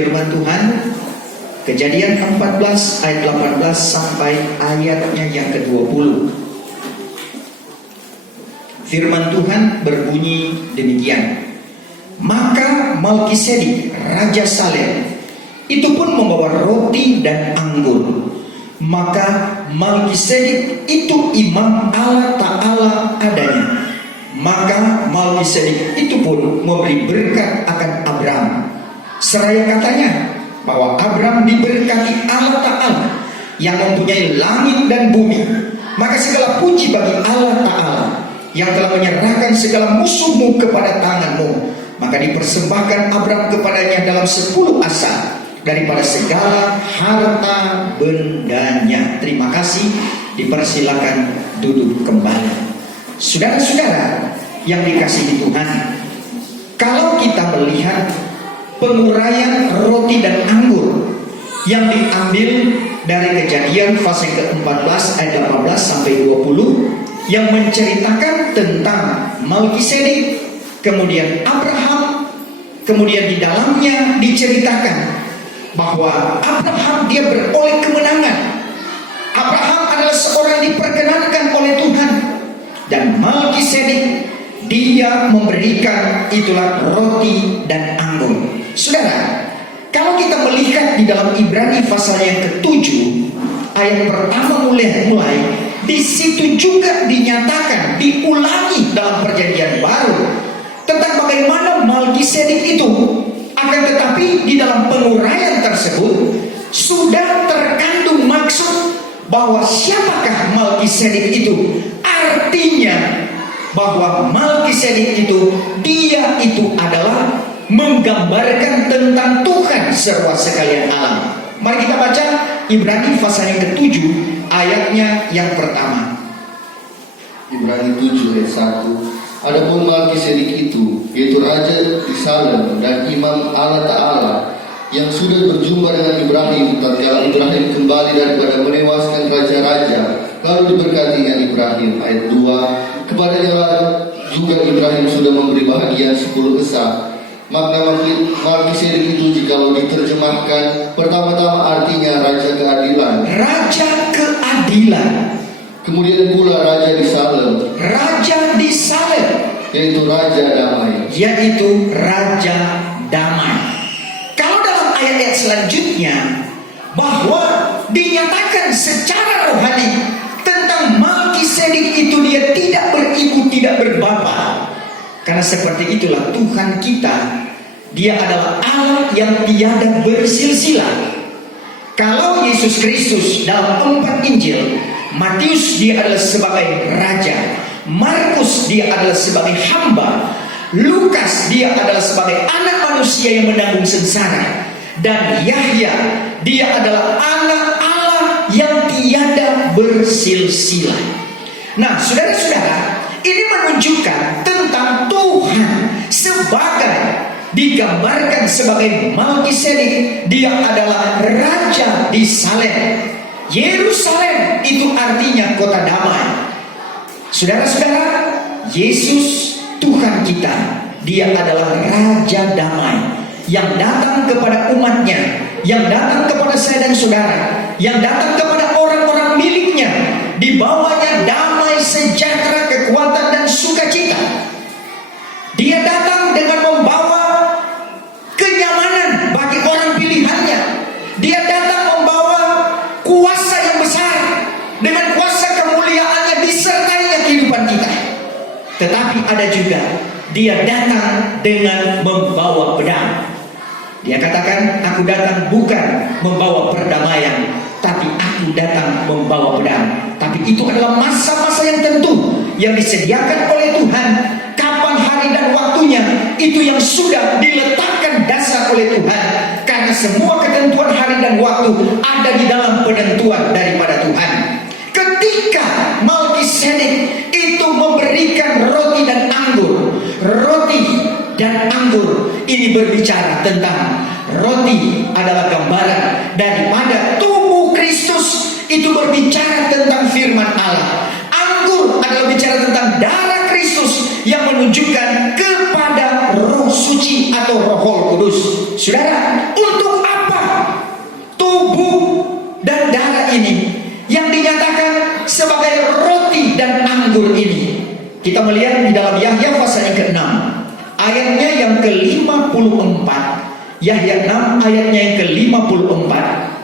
firman Tuhan, Kejadian 14 ayat 18 sampai ayatnya yang ke-20. Firman Tuhan berbunyi demikian. Maka Melkisedek, Raja Salem, itu pun membawa roti dan anggur. Maka Melkisedek itu imam Allah Ta'ala adanya. Maka Melkisedek itu pun memberi berkat akan Abram. Seraya katanya bahwa Abram diberkati Allah Ta'ala yang mempunyai langit dan bumi. Maka segala puji bagi Allah Ta'ala yang telah menyerahkan segala musuhmu kepada tanganmu. Maka dipersembahkan Abram kepadanya dalam 10 asa daripada segala harta bendanya. Terima kasih. Dipersilakan duduk kembali. Saudara-saudara yang dikasihi Tuhan, kalau kita melihat penguraian roti dan anggur yang diambil dari Kejadian pasal ke-14 ayat 18 sampai 20 yang menceritakan tentang Melkisedek, kemudian Abraham, kemudian di dalamnya diceritakan bahwa Abraham dia beroleh kemenangan. Abraham adalah seorang yang diperkenankan oleh Tuhan, dan Melkisedek dia memberikan itulah roti dan anggur. Saudara, kalau kita melihat di dalam Ibrani pasal yang ke-7 ayat pertama mulai di situ juga dinyatakan, diulangi dalam perjanjian baru tentang bagaimana Melkisedek itu. Akan tetapi di dalam penguraian tersebut sudah terkandung maksud bahwa siapakah Melkisedek itu. Artinya bahwa Melkisedek itu dia itu adalah menggambarkan tentang Tuhan serwa sekalian alam. Mari kita baca Ibrani pasal yang ke-7 ayatnya yang pertama. Ibrani 7 ayat 1. Adapun Melkisedek itu, yaitu raja di Salem dan imam Allah Ta'ala, yang sudah berjumpa dengan Ibrahim tatkala Ibrahim kembali daripada menewaskan raja-raja, lalu diberkati dengan Ibrahim. Ayat 2. Kepadanya juga Ibrahim sudah memberi bahagian 10 esa. Makna Melkisedek itu jikalau diterjemahkan, pertama-tama artinya raja keadilan. Raja keadilan. Kemudian pula raja di Salem. Raja di Salem, yaitu raja damai. Yaitu raja damai. Kalau dalam ayat-ayat selanjutnya bahwa dinyatakan secara rohani tentang Melkisedek itu dia tidak beribu, tidak berbapa. Karena seperti itulah Tuhan kita, dia adalah Allah yang tiada bersilsilah. Kalau Yesus Kristus dalam 4 Injil, Matius dia adalah sebagai raja, Markus dia adalah sebagai hamba, Lukas dia adalah sebagai anak manusia yang menanggung sengsara, dan Yahya dia adalah anak Allah yang tiada bersilsilah. Nah, saudara-saudara, ini menunjukkan tentang Tuhan sebagai digambarkan sebagai Melkisedek, dia adalah raja di Salem. Yerusalem itu artinya kota damai. Saudara-saudara, Yesus Tuhan kita, dia adalah raja damai yang datang kepada umatnya, yang datang kepada saya dan saudara, yang datang kepada orang-orang miliknya. Dibawanya damai, sejahtera, kekuatan dan sukacita. Dia datang dengan membawa kenyamanan bagi orang pilihannya. Dia datang membawa kuasa yang besar. Dengan kuasa kemuliaannya disertainya kehidupan kita. Tetapi ada juga dia datang dengan membawa pedang. Dia katakan, aku datang bukan membawa perdamaian, tapi aku datang membawa pedang. Tapi itu adalah masa-masa yang tentu yang disediakan oleh Tuhan. Kapan hari dan waktunya, itu yang sudah diletakkan dasar oleh Tuhan. Karena semua ketentuan hari dan waktu ada di dalam penentuan daripada Tuhan. Ketika Melkisedek itu memberikan roti dan anggur, roti dan anggur ini berbicara tentang roti adalah gambaran daripada tubuh Kristus, itu berbicara tentang firman Allah. Anggur adalah bicara tentang darah Kristus yang menunjukkan kepada Roh Suci atau Roh Kudus. Saudara, untuk ayatnya yang ke-54, Yahya 6 ayatnya yang ke-54,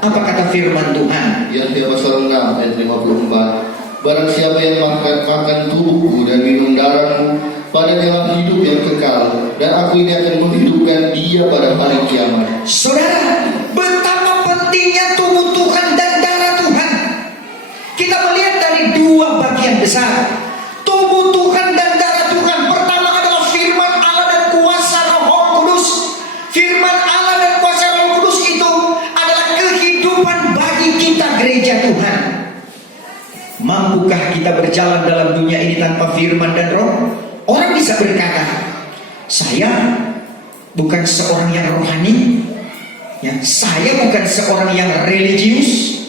apa kata firman Tuhan? Yahya pasal 6 ayat 54. Barang siapa yang makan tubuhku dan minum darahmu, pada dalam hidup yang kekal, dan aku ini akan menghidupkan dia pada hari kiamat. Saudara, betapa pentingnya tubuh Tuhan dan darah Tuhan. Kita melihat dari dua bagian besar, tubuh Tuhan dan darah Tuhan. Pertama adalah firman Allah dan kuasa Roh Kudus. Firman Allah dan kuasa Roh Kudus itu adalah kehidupan bagi kita gereja Tuhan. Mampukah kita berjalan dalam dunia ini tanpa firman dan roh? Orang bisa berkata, saya bukan seorang yang rohani, ya, saya bukan seorang yang religius,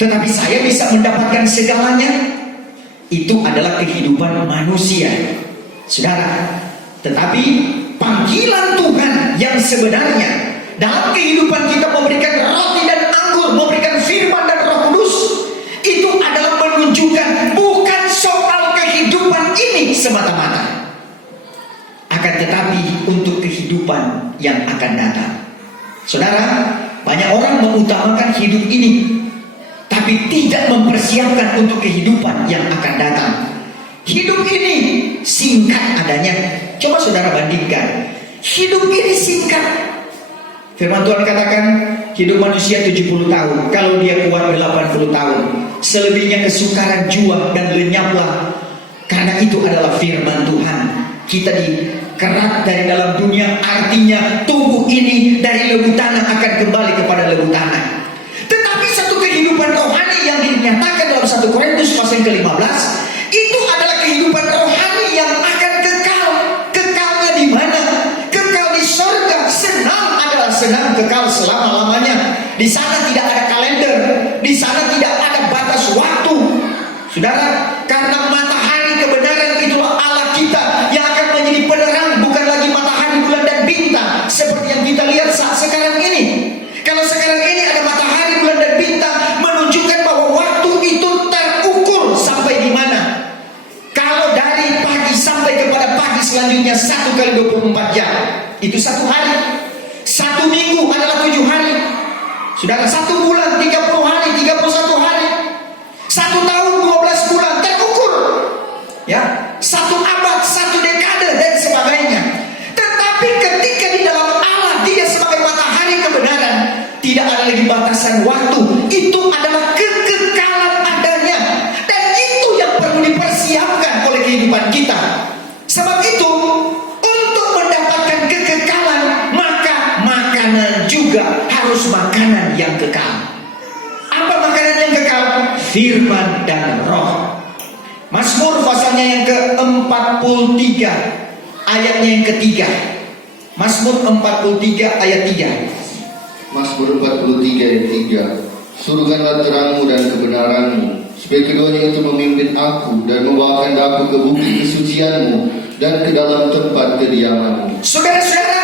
tetapi saya bisa mendapatkan segalanya. Itu adalah kehidupan manusia, saudara. Tetapi panggilan Tuhan yang sebenarnya dalam kehidupan kita memberikan roti dan anggur, memberikan firman dan Roh Kudus, itu adalah menunjukkan bukan soal kehidupan ini semata-mata, akan tetapi untuk kehidupan yang akan datang. Saudara, banyak orang mengutamakan hidup ini, tapi tidak mempersiapkan untuk kehidupan yang akan datang. Hidup ini singkat adanya. Coba saudara bandingkan, hidup ini singkat. Firman Tuhan katakan, hidup manusia 70 tahun, kalau dia kuat 80 tahun. Selebihnya kesukaran, jua dan lenyaplah. Karena itu adalah firman Tuhan. Kita dikerat dari dalam dunia, artinya tubuh ini dari lebu tanah akan kembali kepada lebu tanah. Tetapi satu kehidupan rohani yang dinyatakan dalam 1 Korintus pasal ke-15, itu adalah kehidupan rohani yang akan kekal. Kekalnya di mana? Kekal di sorga. Senang adalah senang kekal selama-lamanya. Di sana tidak ada kalender, di sana tidak ada batas waktu. Saudara, karena matahari kebenaran itulah Allah kita yang akan menjadi penerang, bukan lagi matahari, bulan dan bintang seperti yang kita lihat saat sekarang ini. Kalau sekarang ini ada matahari, bulan dan bintang, menunjukkan bahwa waktu itu terukur sampai di mana. Kalau dari pagi sampai kepada pagi selanjutnya 1 kali 24 jam, itu 1 hari. 1 minggu adalah 7 hari. Saudara, 1 bulan 30 hari, 31 hari. 1 tahun 12 bulan terukur. Ya, 1 abad, 1 dekade dan sebagainya. Tetapi ketika di dalam Allah dia sebagai matahari kebenaran, tidak ada lagi batasan waktu. Itu adalah kekekalan adanya. Dan itu yang perlu dipersiapkan oleh kehidupan kita. Sebab itu, untuk mendapatkan kekekalan, maka makanan juga harus makanan yang kekal. Apa makanan yang kekal? Firman dan roh. Mazmur pasalnya yang ke-43, ayatnya yang ketiga. Mazmur 43 ayat 3. Mazmur 43 ayat 3. Suruhkanlah terangmu dan kebenaranmu, supaya keduanya itu memimpin aku dan membawakan aku ke bukit kesucianmu dan ke dalam tempat kediamanmu. Saudara-saudara,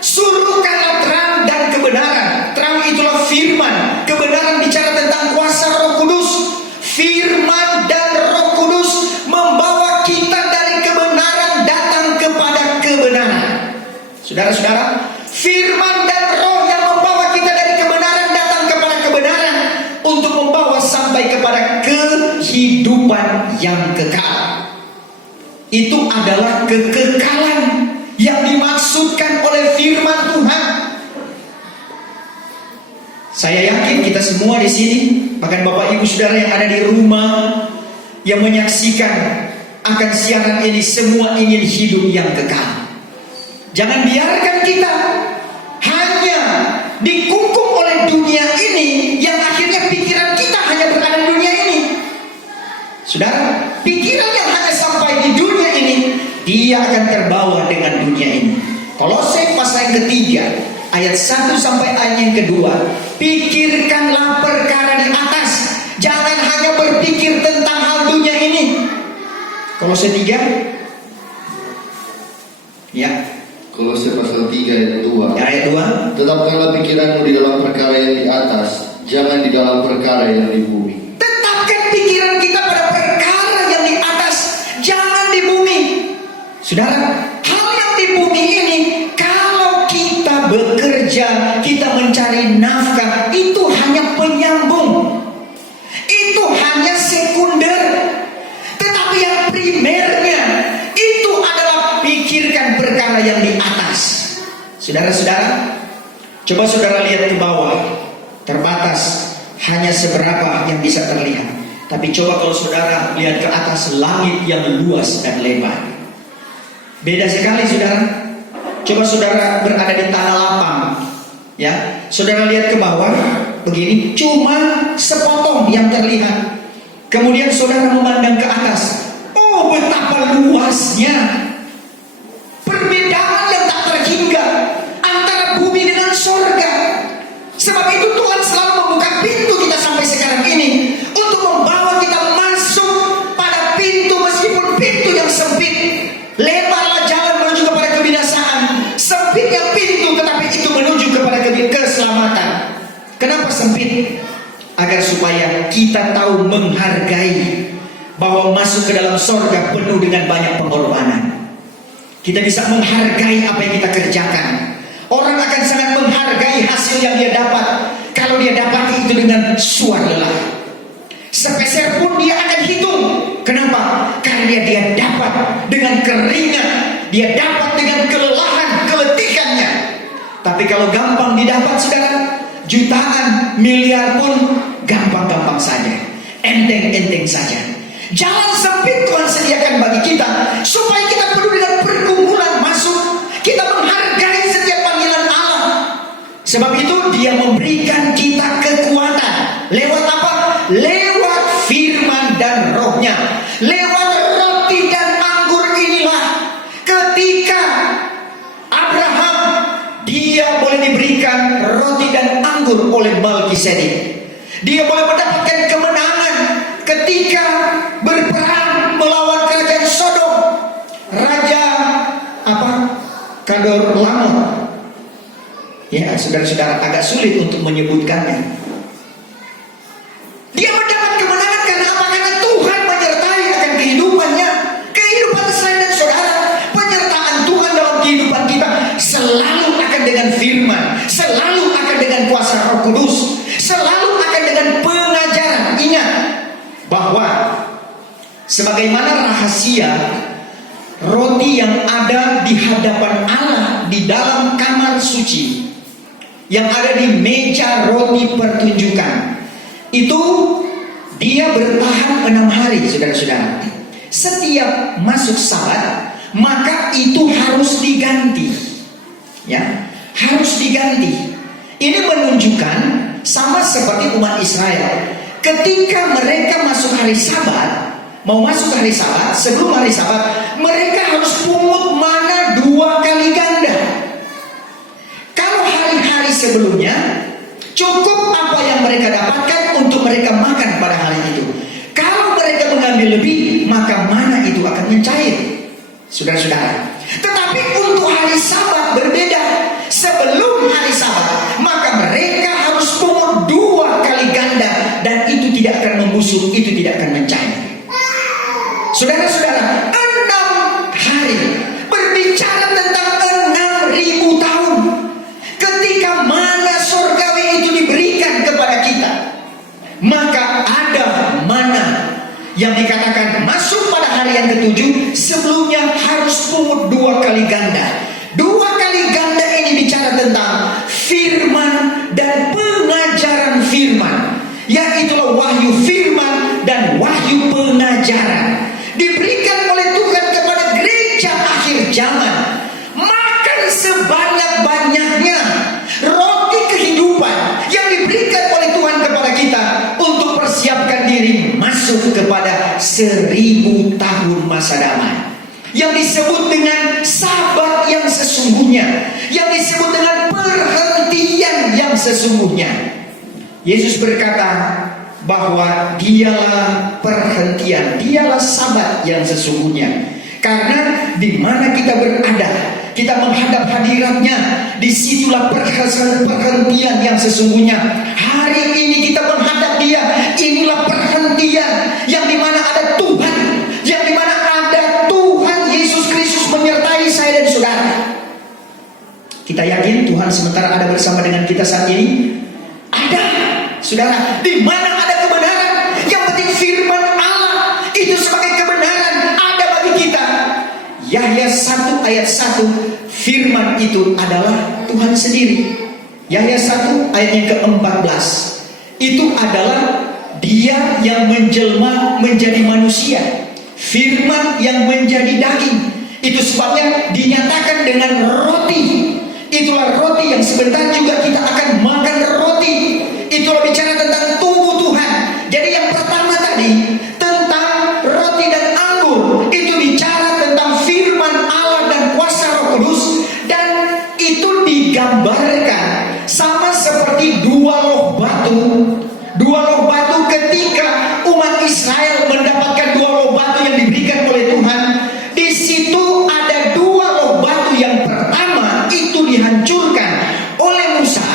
suruhkanlah terang dan kebenaran. Terang itulah firman. Kebenaran bicara tentang kuasa Roh Kudus. Firman dan Roh Kudus membawa kita dari kebenaran datang kepada kebenaran. Saudara-saudara, firman dan roh yang membawa kita dari kebenaran datang kepada kebenaran untuk membawa sampai kepada kehidupan yang kekal. Itu adalah kekekalan yang dimaksudkan oleh firman Tuhan. Saya yakin kita semua di sini, bahkan Bapak Ibu Saudara yang ada di rumah, yang menyaksikan akan siaran ini, semua ingin hidup yang kekal. Jangan biarkan kita hanya dikungkung oleh dunia ini, yang akhirnya pikiran kita hanya berada di dunia ini. Saudara, pikiran yang hanya sampai di dunia ini, dia akan terbawa dengan dunia ini. Kolose pasal yang ketiga, ayat 1 sampai ayat yang kedua. Pikirkanlah perkara di atas, jangan hanya berpikir tentang hal dunia ini. Kolose 3, ya. Kolose pasal 3 ayat 2. Ayat 2. Tetapkanlah pikiranmu di dalam perkara yang di atas, jangan di dalam perkara yang di bumi. Tetapkan pikiran kita pada perkara yang di atas, jangan di bumi. Saudara, hal yang di bumi ini, kalau kita bekerja, kita mencari nafkah, itu hanya penyambung, itu hanya sekunder. Tetapi yang primernya itu adalah pikirkan perkara yang di atas. Saudara-saudara, coba saudara lihat ke bawah, terbatas, hanya seberapa yang bisa terlihat. Tapi coba kalau saudara lihat ke atas, langit yang luas dan lebar. Beda sekali saudara. Coba saudara berada di tanah lapang, ya, saudara lihat ke bawah begini, cuma sepotong yang terlihat. Kemudian saudara memandang ke atas, oh betapa luasnya, perbedaan yang tak terhingga antara bumi dengan sorga. Sebab itu Tuhan selalu membuka pintu kita sampai sekarang ini untuk membawa kita masuk pada pintu, meskipun pintu yang sempit. Lebarlah jalan menuju kepada kebinasaan, sempitnya pintu tetapi itu menuju kepada keselamatan. Kenapa sempit? Agar supaya kita tahu menghargai bahwa masuk ke dalam sorga penuh dengan banyak pengorbanan. Kita bisa menghargai apa yang kita kerjakan. Orang akan sangat menghargai hasil yang dia dapat kalau dia dapat itu dengan suar lelah. Sepeser pun dia akan hitung. Kenapa? Karena dia dapat dengan keringat, dia dapat dengan kelelahan, keletihannya. Tapi kalau gampang didapat saudara, jutaan, miliar pun gampang-gampang saja, enteng-enteng saja. Jalan sempit Tuhan sediakan bagi kita supaya kita penuh dengan pergumulan masuk. Kita menghargai setiap panggilan Allah. Sebab itu dia memberikan kita kekuatan. Lewat apa? Lewat firman dan rohnya. Lewat roti dan anggur inilah ketika Abraham, dia boleh diberikan roti dan anggur oleh Melkisedek. Dia boleh mendapatkan kemenangan ketika berperang melawan kerajaan Sodom. Raja Kedorlaomer. Ya, saudara-saudara, agak sulit untuk menyebutkannya. Dia mendapat kemenangan karena apa? Karena Tuhan menyertai akan kehidupannya. Kehidupan saya dan saudara, penyertaan Tuhan dalam kehidupan kita selalu akan dengan firman, selalu akan dengan kuasa Roh Kudus, selalu akan dengan pengajaran. Ingat bahwa sebagaimana rahasia roti yang ada di hadapan Allah di dalam kamar suci, yang ada di meja roti pertunjukan, itu dia bertahan 6 hari, saudara-saudara. Setiap masuk Sabat, maka itu harus diganti, ya, harus diganti. Ini menunjukkan sama seperti umat Israel. Ketika mereka masuk hari Sabat, mau masuk hari Sabat, sebelum hari Sabat, mereka harus pungut mana 2 kali ganda. Kalau hari-hari sebelumnya cukup apa yang mereka dapatkan untuk mereka makan pada hari itu. Kalau mereka mengambil lebih, maka mana itu akan mencair, saudara-saudara. Tetapi untuk hari Sabat berbeda. Sebelum hari Sabat, maka mereka harus pungut 2 kali ganda, dan itu tidak akan membusuk, itu tidak akan mencair. Saudara-saudara, 6 hari berbicara tentang 6.000 tahun. Ketika mana surgawi itu diberikan kepada kita, maka ada mana yang dikatakan masuk pada hari yang ke-7, sebelumnya harus pungut 2 kali ganda. 2 kali ganda ini bicara tentang firman dan pengajaran firman. Yaitulah wahyu firman dan wahyu pengajaran. Diberikan oleh Tuhan kepada gereja akhir zaman. Makan sebanyak-banyaknya roti kehidupan yang diberikan oleh Tuhan kepada kita untuk persiapkan diri masuk kepada 1000 tahun masa damai, yang disebut dengan Sabat yang sesungguhnya, yang disebut dengan perhentian yang sesungguhnya. Yesus berkata bahwa dialah perhentian, dialah Sabat yang sesungguhnya. Karena di mana kita berada, kita menghadap hadiratnya, disitulah perhentian yang sesungguhnya. Hari ini kita menghadap Dia, inilah perhentian yang dimana ada Tuhan, yang dimana ada Tuhan Yesus Kristus menyertai saya dan saudara. Kita yakin Tuhan sementara ada bersama dengan kita saat ini? Ada, saudara. Di mana ada kebenaran? Yang penting firman Allah itu sebagai kebenaran ada bagi kita. Yahya 1 ayat 1, firman itu adalah Tuhan sendiri. Yahya 1 ayat yang ke-14, itu adalah Dia yang menjelma menjadi manusia, firman yang menjadi daging. Itu sebabnya dinyatakan dengan roti. Itulah roti yang sebentar juga kita akan makan roti. Itulah bicara tentang tubuh Tuhan. Jadi yang pertama tadi tentang roti dan anggur, itu bicara tentang firman Allah dan kuasa Roh Kudus. Dan itu digambarkan sama seperti dua loh batu. Dua loh batu ketika umat Israel mendapatkan dua loh batu yang diberikan oleh Tuhan. Di situ ada dua loh batu. Yang pertama itu dihancurkan oleh Musa,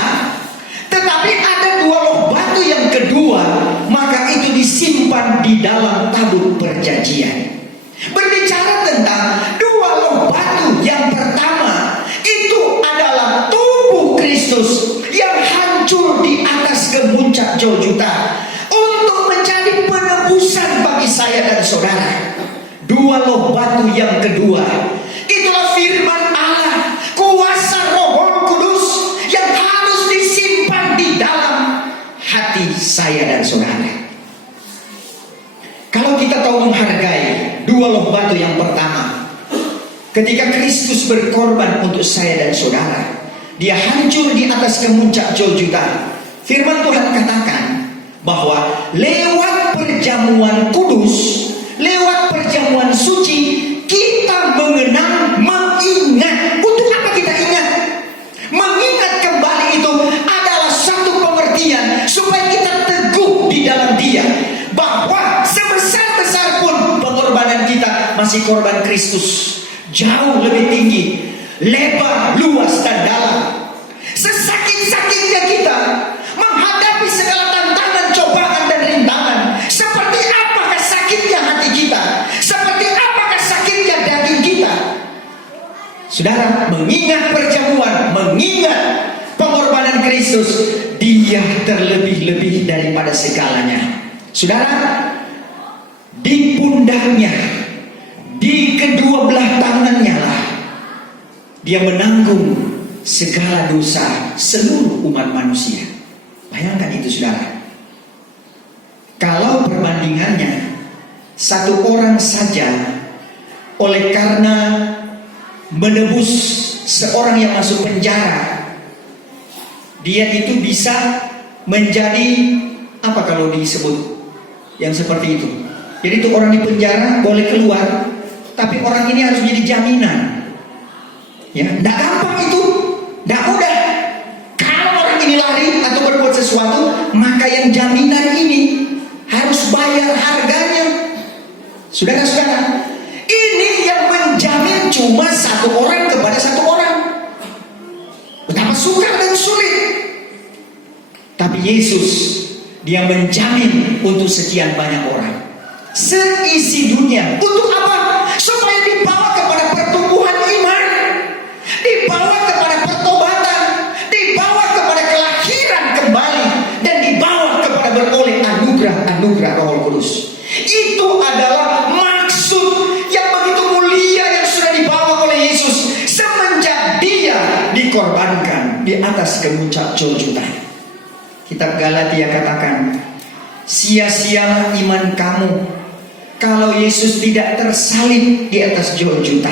tetapi ada dua loh batu yang kedua, maka itu disimpan di dalam tabut perjanjian. Berbicara tentang dua loh batu, yang pertama itu adalah tubuh Kristus yang hancur di atas kemuncak Golgota untuk menjadi penebusan bagi saya dan saudara. Dua loh batu yang kedua, itulah firman Allah, kuasa Roh Kudus yang harus disimpan di dalam hati saya dan saudara. Kalau kita tahu menghargai dua loh batu yang pertama, ketika Kristus berkorban untuk saya dan saudara, Dia hancur di atas kemuncak Golgota. Firman Tuhan katakan bahwa lewat perjamuan kudus, lewat perjamuan suci, kita mengenang, mengingat. Untuk apa kita ingat? Mengingat kembali itu adalah satu pengertian supaya kita teguh di dalam Dia, bahwa sebesar-besar pun pengorbanan kita, masih korban Kristus jauh lebih tinggi, lebar, luas, dan dalam. Sesakit-sakitnya kita menghadapi segala tantangan, cobaan, dan rintangan, seperti apakah sakitnya hati kita, seperti apakah sakitnya daging kita. Saudara, mengingat perjamuan, mengingat pengorbanan Kristus, Dia terlebih-lebih daripada segalanya. Saudara, di pundaknya, di kedua belah tangannya lah Dia menanggung segala dosa seluruh umat manusia. Bayangkan itu, saudara. Kalau perbandingannya, satu orang saja oleh karena menebus seorang yang masuk penjara, dia itu bisa menjadi apa kalau disebut yang seperti itu. Jadi itu orang di penjara boleh keluar, tapi orang ini harus menjadi jaminan. Ya, tidak gampang itu, tidak mudah. Kalau orang ini lari atau berbuat sesuatu, maka yang jaminan ini harus bayar harganya. Saudara-saudara, ini yang menjamin cuma satu orang kepada satu orang. Betapa sukar dan sulit. Tapi Yesus, Dia menjamin untuk sekian banyak orang, seisi dunia. Untuk apa? Supaya dibawa kepada pertumbuhan iman, dibawa kepada pertobatan, dibawa kepada kelahiran kembali, dan dibawa kepada beroleh anugerah Roh Kudus. Itu adalah maksud yang begitu mulia yang sudah dibawa oleh Yesus semenjak Dia dikorbankan di atas kemuncak Golgota. Kitab Galatia katakan, sia-sialah iman kamu kalau Yesus tidak tersalib di atas Golgota.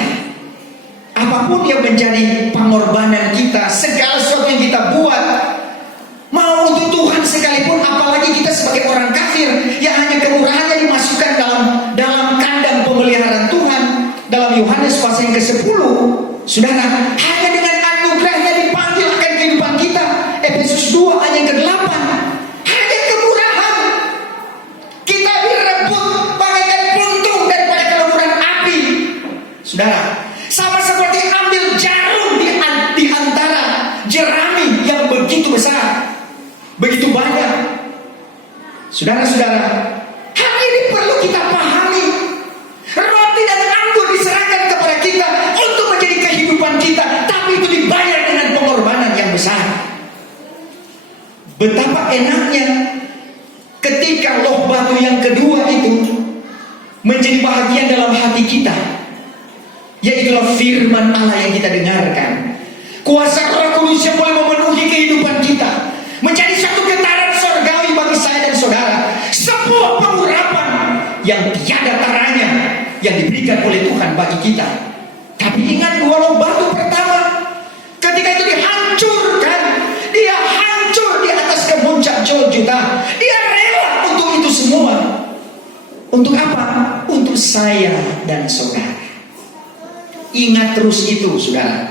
Apapun yang menjadi pengorbanan kita, segala sesuatu yang kita buat, mau untuk Tuhan sekalipun, apalagi kita sebagai orang kafir yang hanya kemurahannya dimasukkan dalam kandang pemeliharaan Tuhan. Dalam Yohanes pasal yang ke-10, saudara, hanya dengan anugerahnya dipanggil akan kehidupan kita. Efesus 2 ayat yang ke-8, hanya kemurahan. Kita direbut bagaikan puntung daripada kelemburan api. Saudara, sama seperti ambil jarum di antara jerami yang begitu besar, begitu banyak. Saudara-saudara, hal ini perlu kita pahami. Roti dan anggur diserahkan kepada kita untuk menjadi kehidupan kita, tapi itu dibayar dengan Betapa enaknya ketika loh batu yang kedua itu menjadi bahagian dalam hati kita, yaitulah firman Allah yang kita dengarkan. Kuasa Roh Kudus yang boleh memenuhi kehidupan kita, menjadi satu getaran surgawi bagi saya dan saudara. Sebuah pengurapan yang tiada taranya yang diberikan oleh Tuhan bagi kita. Tapi ingat, walau batu pertama ketika itu dihancurkan, dia hancur di atas kemuncak Golgota. Dia rela untuk itu semua. Untuk apa? Untuk saya dan saudara. Ingat terus itu, saudara.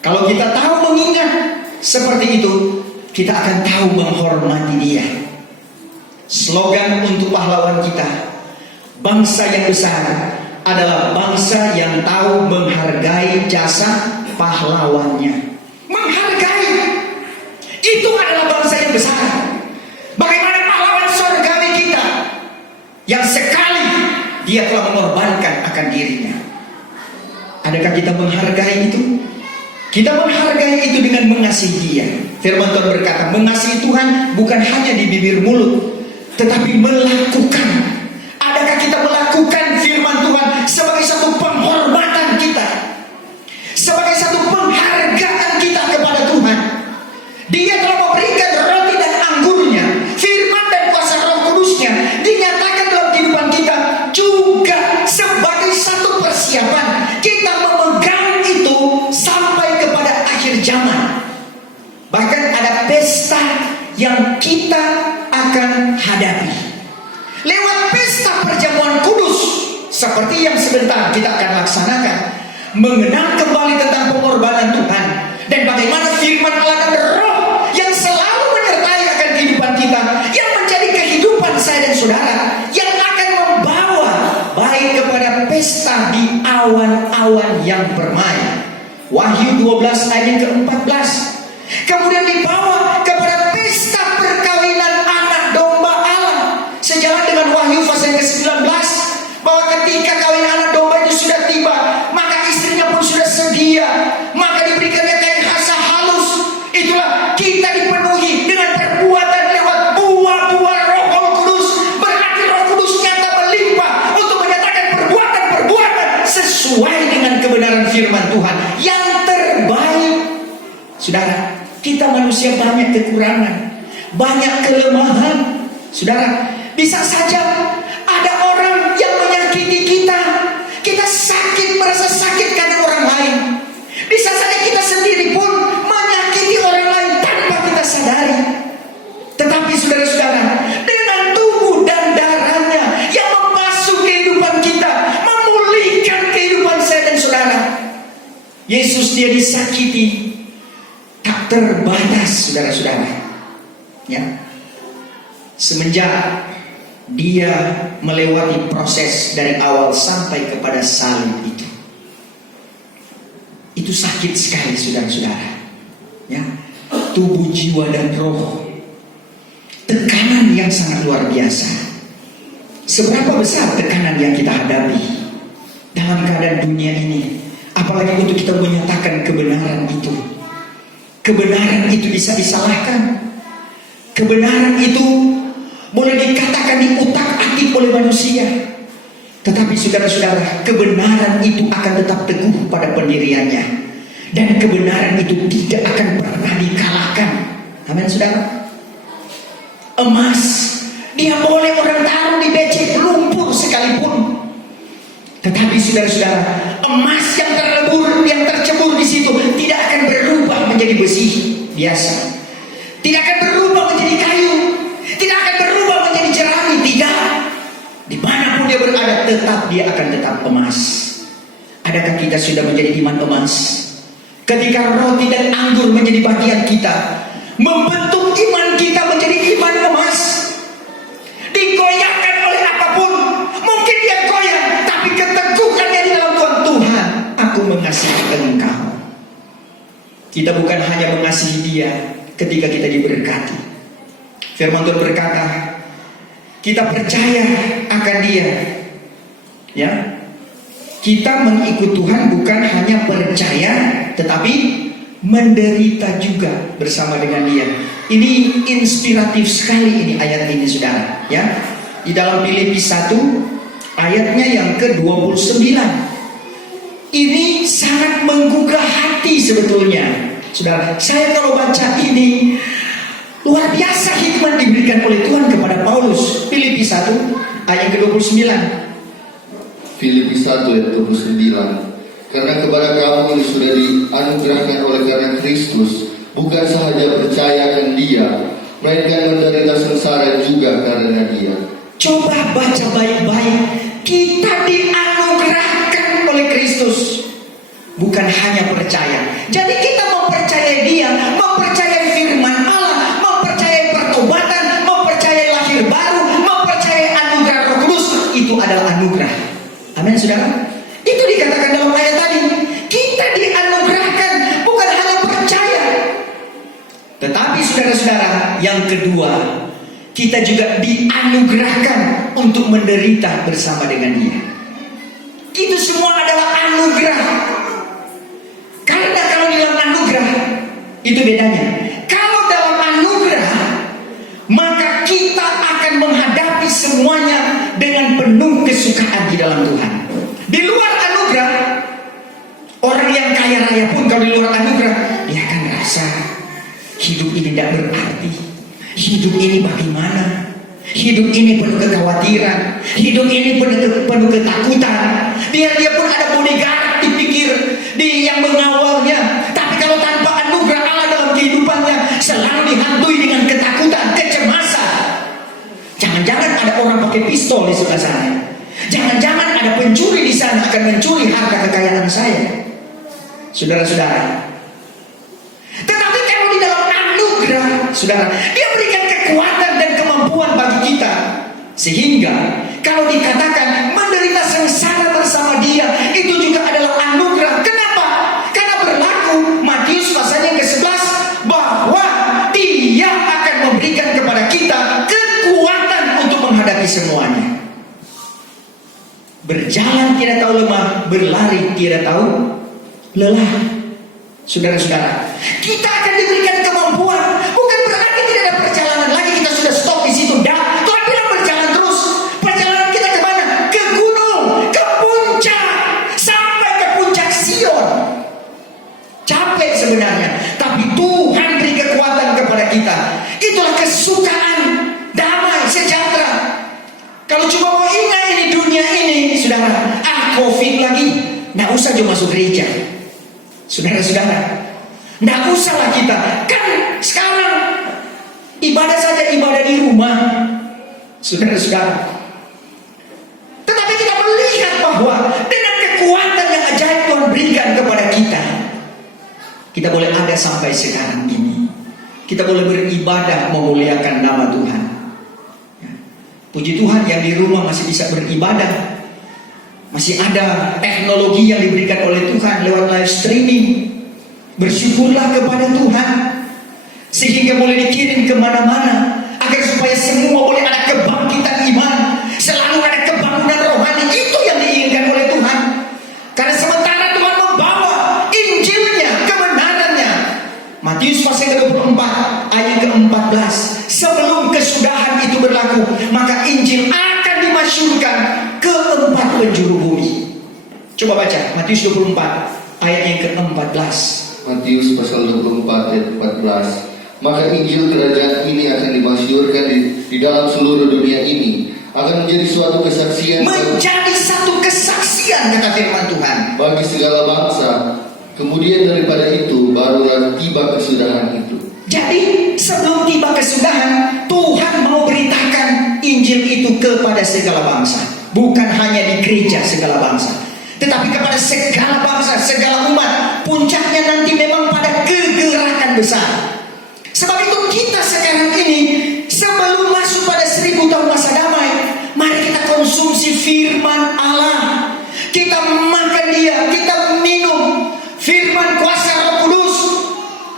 Kalau kita tahu mengingat seperti itu, kita akan tahu menghormati dia. Slogan untuk pahlawan kita, bangsa yang besar adalah bangsa yang tahu menghargai jasa pahlawannya. Menghargai, itu adalah bangsa yang besar. Bagaimana pahlawan surgawi kita yang sekali dia telah mengorbankan akan dirinya. Adakah kita menghargai itu? Kita menghargai itu dengan mengasihi dia. Firman Tuhan berkata, mengasihi Tuhan bukan hanya di bibir mulut, tetapi melakukan. Adakah kita melakukan firman Tuhan sebagai satu penghormatan kita, sebagai satu penghargaan kita kepada Tuhan? Dia telah memberikan roti dan anggurnya, firman dan kuasa Roh Kudusnya dinyatakan dalam kehidupan kita juga sebagai satu persiapan kita memegang itu sampai kepada akhir zaman. Bahkan ada pesta yang kita akan hadapi lewat pesta perjamuan kudus, seperti yang sebentar kita akan laksanakan, mengenang kembali tentang pengorbanan Tuhan dan bagaimana firman Allah dan Roh yang selalu menyertai akan kehidupan kita, yang menjadi kehidupan saya dan saudara, yang akan membawa baik kepada pesta di awan-awan yang permai. Wahyu 12 ayat yang ke-14. Kemudian dibawa kepada pesta perkawinan anak domba Allah, sejalan dengan Wahyu pasal yang ke-19, bahwa ketika kawin anak domba itu sudah tiba, maka istrinya pun sudah sedia, maka diberikannya kain khasa halus. Itulah kita dipenuhi dengan perbuatan lewat buah-buah Roh Kudus. Berarti Roh Kudus nyata melimpah untuk menyatakan perbuatan-perbuatan sesuai dengan kebenaran firman Tuhan yang terbaik. Saudara, kita manusia banyak kekurangan, banyak kelemahan. Saudara, bisa saja ada orang yang menyakiti kita. Kita sakit, merasa sakit karena orang lain. Bisa saja kita sendiri pun menyakiti orang lain tanpa kita sadari. Tetapi saudara-saudara, dengan tubuh dan darahnya yang membasuh kehidupan kita, memulihkan kehidupan saya dan saudara, Yesus dia disakiti tak terbatas, saudara-saudara. Ya, semenjak dia melewati proses dari awal sampai kepada salib itu sakit sekali, saudara-saudara. Ya, tubuh, jiwa dan roh, tekanan yang sangat luar biasa. Seberapa besar tekanan yang kita hadapi dalam keadaan dunia ini, apalagi untuk kita menyatakan kebenaran itu. Kebenaran itu bisa disalahkan. Kebenaran itu boleh dikatakan diutak-atik oleh manusia. Tetapi saudara-saudara, kebenaran itu akan tetap teguh pada pendiriannya. Dan kebenaran itu tidak akan pernah dikalahkan. Amin, saudara. Emas, dia boleh orang taruh di becek lumpur sekalipun. Tetapi saudara-saudara, emas yang terlebur, yang tercebur di situ tidak akan berubah menjadi besi biasa. Tidak akan berubah menjadi kayu. Tidak akan berubah menjadi jerami. Tidak. Dimanapun dia berada, dia akan tetap emas. Adakah kita sudah menjadi iman emas? Ketika roti dan anggur menjadi bagian kita, membentuk iman kita menjadi iman emas. Digoyahkan oleh apapun, mungkin dia goyah, tapi keteguhannya di dalam Tuhan, aku mengasihi engkau. Kita bukan hanya mengasihi dia ketika kita diberkati. Firman Tuhan berkata, kita percaya akan dia. Ya, kita mengikut Tuhan bukan hanya percaya, tetapi menderita juga bersama dengan dia. Ini inspiratif sekali ini ayat ini saudara ya. Di dalam Filipi 1 ayatnya yang ke-29. Ini sangat menggugah hati sebetulnya. Saudara, saya kalau baca ini luar biasa hikmat diberikan oleh Tuhan kepada Paulus. Filipi 1 ayat ke-29. Filipi 1 ayat 29. Karena kepada kamu ini sudah dianugerahkan oleh karena Kristus, bukan sahaja percaya akan Dia, melainkan menderita sengsara juga karena Dia. Coba baca baik-baik. Kita dianugerahkan oleh Kristus, bukan hanya percaya. Jadi kita mempercayai Dia, mempercayai firman Allah, mempercayai pertobatan, mempercayai lahir baru, mempercayai anugerah Roh Kudus. Itu adalah anugerah. Amin saudara. Itu dikatakan dalam ayat tadi. Kita dianugerahkan, bukan hanya percaya. Tetapi saudara-saudara, yang kedua, kita juga dianugerahkan untuk menderita bersama dengan Dia. Itu semua adalah anugerah. Karena kalau dalam anugerah, itu bedanya. Kalau dalam anugerah, maka kita akan menghadapi semuanya dengan penuh kesukaan di dalam Tuhan. Di luar anugerah, orang yang kaya raya pun kalau di luar anugerah, dia akan rasa hidup ini tidak berarti. Hidup ini bagaimana? Hidup ini penuh kekhawatiran. Hidup ini penuh ketakutan. Biar dia pun ada bodyguard dipikir yang mengawalnya. Tapi kalau tanpa anugerah Allah dalam kehidupannya, selalu dihantui dengan ketakutan, kecemasan. Jangan-jangan ada orang pakai pistol di sebelah sana. Jangan-jangan ada pencuri di sana akan mencuri harta kekayaan saya. Saudara-saudara. Tetapi kalau di dalam anugerah, saudara, Dia berikan kekuatan dan kemampuan bagi kita. Sehingga kalau dikatakan menderita sengsara bersama Dia, itu juga adalah anugerah. Kenapa? Karena berlaku Matius pasal yang ke-11 bahwa Dia akan memberikan kepada kita kekuatan untuk menghadapi semuanya. Berjalan tidak tahu lemah, berlari tidak tahu lelah. Saudara-saudara, kita akan diberikan kemampuan. Bukan berarti tidak ada perjalanan lagi, kita sudah stop di situ. Dah, Tuhan bilang berjalan terus. Perjalanan kita kemana? Ke gunung, ke puncak, sampai ke puncak Sion. Capek sebenarnya, tapi Tuhan beri kekuatan kepada kita. Itulah kesukaan, damai, sejahtera. Kalau cuma mau ingat ini dunia ini, saudara, COVID lagi, nggak usah cuma masuk gereja. Saudara-saudara, nggak usahlah kita. Kan sekarang ibadah saja ibadah di rumah. Saudara-saudara. Tetapi kita melihat bahwa dengan kekuatan yang ajaib Tuhan berikan kepada kita, kita boleh ada sampai sekarang ini. Kita boleh beribadah memuliakan nama Tuhan. Puji Tuhan yang di rumah masih bisa beribadah. Masih ada teknologi yang diberikan oleh Tuhan lewat live streaming. Bersyukurlah kepada Tuhan, sehingga boleh dikirim kemana-mana, agar supaya semua boleh ada kebangkitan iman, selalu ada kebangunan rohani. Itu yang diinginkan oleh Tuhan. Karena sementara Tuhan membawa Injilnya, kebenarannya, Matius pasal ke-24 ayat ke-14, sebelum kesudahan itu berlaku, maka Injil akan dimasyhurkan ke 4 penjuru bumi. Coba baca Matius 24 ayat yang ke-14. Matius pasal 24 ayat 14. Maka Injil kerajaan ini akan dimasyhurkan di dalam seluruh dunia ini, akan menjadi suatu kesaksian, menjadi satu kesaksian, kata firman Tuhan, bagi segala bangsa. Kemudian daripada itu barulah tiba kesudahan itu. Jadi sebelum tiba kesudahan, Tuhan mau beritakan Injil itu kepada segala bangsa. Bukan hanya di gereja segala bangsa, tetapi kepada segala bangsa, segala umat. Puncaknya nanti memang pada kegerakan besar. Sebab itu kita sekarang ini, sebelum masuk pada 1000 tahun masa damai, mari kita konsumsi firman Allah. Kita makan Dia, kita minum firman kuasa Roh Kudus.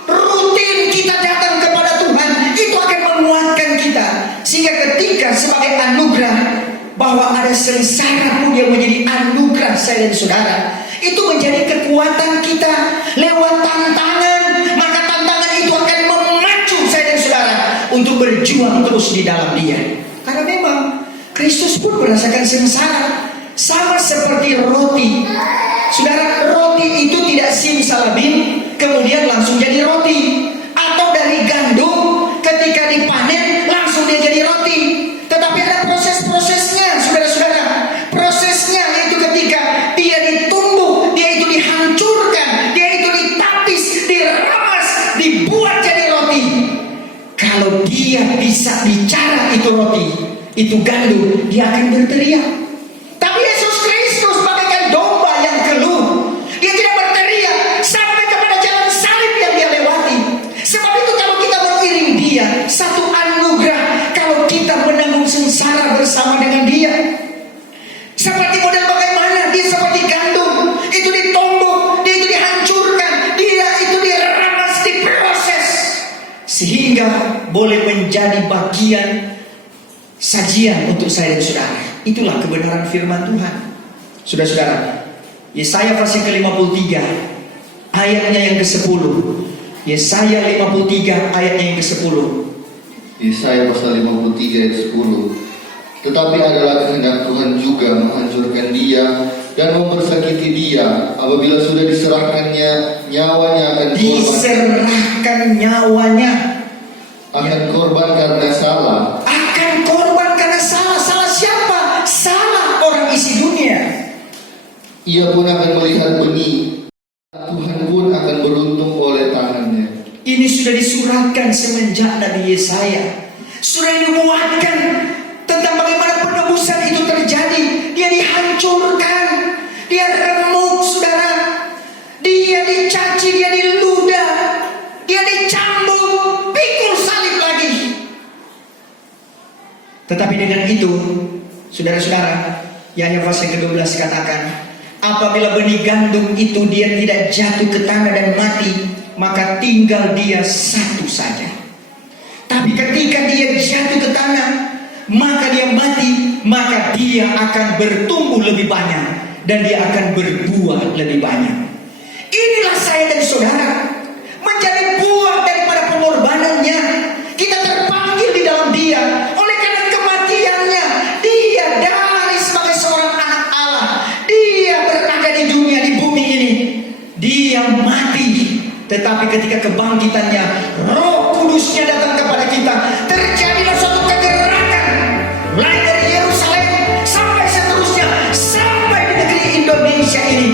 Rutin kita datang kepada Tuhan, itu akan menguatkan kita. Sehingga ketika sebagai anugerah, bahwa ada sengsara pun yang menjadi anugerah saya dan saudara, itu menjadi kekuatan kita lewat tantangan. Maka tantangan itu akan memacu saya dan saudara berjuang terus di dalam Dia. Karena memang Kristus pun merasakan sengsara, sama seperti roti. Saudara, roti itu tidak simsalabim kemudian langsung jadi roti, atau dari gandum ketika dipanen langsung dia jadi roti. Tetapi ada proses-prosesnya, saudara-saudara. Prosesnya yaitu ketika dia ditumbuk, dia itu dihancurkan, dia itu ditapis, diramas, dibuat jadi roti. Kalau dia bisa bicara itu roti, itu gandum, dia akan berteriak. Tapi Yesus Kristus bagaikan domba yang keluh. Dia tidak berteriak sampai kepada jalan salib yang dia lewati. Sebab itu kalau kita mengiring dia, satu anugerah kalau kita menanggung sengsara bersama dengan dia. Seperti model bagaimana dia seperti gandum, itu ditumbuk, dia itu dihancurkan, dia itu diramas, diproses, sehingga boleh menjadi bagian sajian untuk saya dan saudara. Itulah kebenaran firman Tuhan. Saudara-saudara, Yesaya pasal ke-53 ayatnya yang ke-10. Yesaya 53 ayatnya yang ke-10. Yesaya pasal 53 ayat 10. Tetapi adalah kehendak Tuhan juga menghancurkan dia dan mempersakiti dia apabila sudah diserahkannya nyawanya akan korban. Diserahkan nyawanya Akan korban karena salah. akan korban karena salah. Salah siapa? Salah orang isi dunia. Ia pun akan melihat benih. Tuhan pun akan beruntung oleh tangannya. Ini sudah disuratkan semenjak Nabi Yesaya. Sudah dibuatkan tentang bagaimana penebusan itu terjadi. Dia dihancurkan, dia remuk, saudara. Dia dicaci, dia diludah, dia dicambuk, pikul salib lagi. Tetapi dengan itu, saudara-saudara, Yahya pasal ke-12 katakan, apabila benih gandum itu dia tidak jatuh ke tanah dan mati, maka tinggal dia satu saja. Tapi ketika dia jatuh ke tanah, maka dia mati, maka dia akan bertumbuh lebih banyak dan dia akan berbuah lebih banyak. Inilah saya dan saudara, menjadi buah daripada pengorbanannya. Kita terpanggil di dalam dia. Oleh karena kematiannya, dia dari sebagai seorang anak Allah, dia berada di dunia, di bumi ini. Dia mati, tetapi ketika kebangkitannya, Roh Kudusnya datang kepada kita, terjadilah suatu kegerakan, mulai dari Yerusalem sampai seterusnya, sampai di negeri Indonesia ini.